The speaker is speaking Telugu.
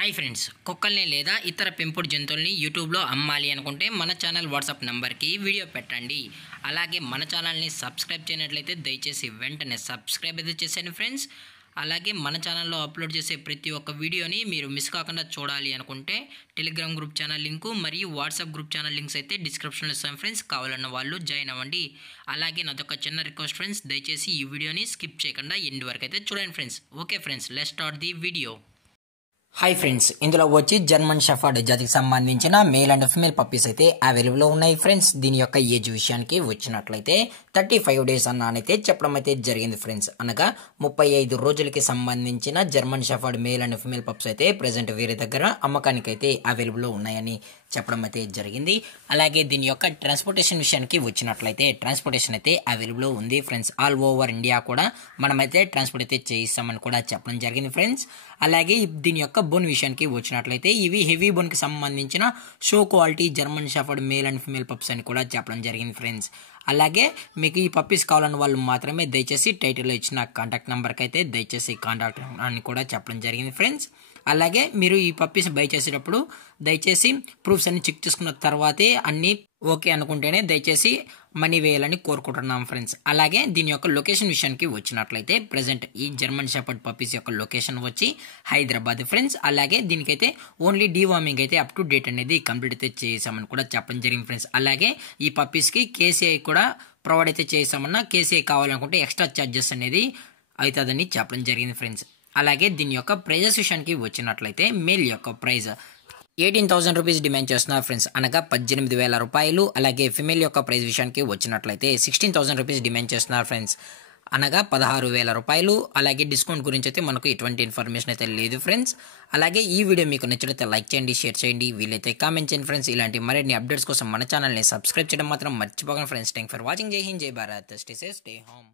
హాయ్ ఫ్రెండ్స్, కుక్కల్ని లేదా ఇతర పెంపుడు జంతువుల్ని యూట్యూబ్లో అమ్మాలి అనుకుంటే మన ఛానల్ వాట్సాప్ నెంబర్కి వీడియో పెట్టండి. అలాగే మన ఛానల్ని సబ్స్క్రైబ్ చేయనట్లయితే దయచేసి వెంటనే సబ్స్క్రైబ్ అయితే చేసేయండి ఫ్రెండ్స్. అలాగే మన ఛానల్లో అప్లోడ్ చేసే ప్రతి ఒక్క వీడియోని మీరు మిస్ కాకుండా చూడాలి అనుకుంటే టెలిగ్రామ్ గ్రూప్ ఛానల్ లింకు మరియు వాట్సాప్ గ్రూప్ ఛానల్ లింక్స్ అయితే డిస్క్రిప్షన్లో ఇస్తాను ఫ్రెండ్స్. కావాలన్న వాళ్ళు జాయిన్ అవ్వండి. అలాగే నాదొక చిన్న రిక్వెస్ట్ ఫ్రెండ్స్, దయచేసి ఈ వీడియోని స్కిప్ చేయకుండా ఎండ్ వరకు అయితే చూడండి friends. Okay friends, let's start the video. Hi friends, ఇందులో వచ్చి జర్మన్ షెఫర్డ్ జాతికి సంబంధించిన మేల్ అండ్ ఫిమేల్ పప్పీస్ అయితే అవైలబుల్లో ఉన్నాయి ఫ్రెండ్స్. దీని యొక్క ఏజ్ విషయానికి వచ్చినట్లయితే 35 డేస్ అన్నైతే చెప్పడం అయితే జరిగింది ఫ్రెండ్స్. అనగా 35 రోజులకి సంబంధించిన German shepherd male and female pups అయితే ప్రెసెంట్ వీరి దగ్గర అమ్మకానికి అయితే అవైలబుల్లో ఉన్నాయని చెప్పడం అయితే జరిగింది. అలాగే దీని యొక్క ట్రాన్స్పోర్టేషన్ విషయానికి వచ్చినట్లయితే ట్రాన్స్పోర్టేషన్ అయితే అవైలబుల్లో ఉంది ఫ్రెండ్స్. ఆల్ ఓవర్ ఇండియా కూడా మనమైతే ట్రాన్స్పోర్ట్ అయితే చేయిస్తామని కూడా చెప్పడం జరిగింది ఫ్రెండ్స్. అలాగే దీని యొక్క బోన్ విషయానికి వచ్చినట్లయితే ఇవి హెవీ బోన్ కి సంబంధించిన show quality German shepherd male and female pups అని కూడా చెప్పడం జరిగింది ఫ్రెండ్స్. అలాగే మీకు ఈ పప్పీస్ కావాలన్న వాళ్ళు మాత్రమే దయచేసి టైటిల్లో ఇచ్చిన కాంటాక్ట్ నెంబర్కి అయితే దయచేసి కాంటాక్ట్ అని కూడా చెప్పడం జరిగింది ఫ్రెండ్స్. అలాగే మీరు ఈ పప్పీస్ బై చేసేటప్పుడు దయచేసి ప్రూఫ్స్ అన్ని చెక్ చేసుకున్న తర్వాతే అన్ని ఓకే అనుకుంటేనే దయచేసి మనీ వేయాలని కోరుకుంటున్నాం ఫ్రెండ్స్. అలాగే దీని యొక్క లొకేషన్ విషయానికి వచ్చినట్లయితే ప్రెసెంట్ ఈ జర్మన్ షెపర్డ్ పప్పీస్ యొక్క లొకేషన్ వచ్చి హైదరాబాద్ ఫ్రెండ్స్. అలాగే దీనికైతే ఓన్లీ డీవార్మింగ్ అయితే అప్ టు డేట్ అనేది కంప్లీట్ అయితే చేసామని కూడా చెప్పడం జరిగింది ఫ్రెండ్స్. అలాగే ఈ పప్పీస్కి కేసీఐ కూడా ప్రొవైడ్ అయితే చేసామన్నా కేసీఐ కావాలనుకుంటే ఎక్స్ట్రా ఛార్జెస్ అనేది అవుతుందని చెప్పడం జరిగింది ఫ్రెండ్స్. అలాగే దీని యొక్క ప్రైజెస్ విషయానికి వచ్చినట్లయితే మేల్ యొక్క ప్రైజ్ 18,000 రూపీస్ డిమాండ్ చేస్తున్నారు ఫ్రెండ్స్, అనగా 18,000 రూపాయలు. అలాగే ఫిమేల్ యొక్క ప్రైజ్ విషయానికి వచ్చినట్లయితే 16,000 రూపీస్ డిమాండ్ చేస్తున్నారు ఫ్రెండ్స్, అనగా 16,000 రూపాయలు. అలాగే డిస్కౌంట్ గురించి అయితే మనకు ఎటువంటి ఇన్ఫర్మేషన్ అయితే లేదు ఫ్రెండ్స్. అలాగే ఈ వీడియో మీకు నచ్చినట్లయితే లైక్ చేయండి, షేర్ చేయండి, వీలైతే కామెంట్ చేయండి ఫ్రెండ్స్. ఇలాంటి మరిన్ని అప్డేట్స్ కోసం మన ఛానల్ని సబ్స్క్రైబ్ చేయడం మాత్రం మర్చిపోకండి ఫ్రెండ్స్. Thank for watching. జై హింద్, జై Bharat, stay safe, stay home.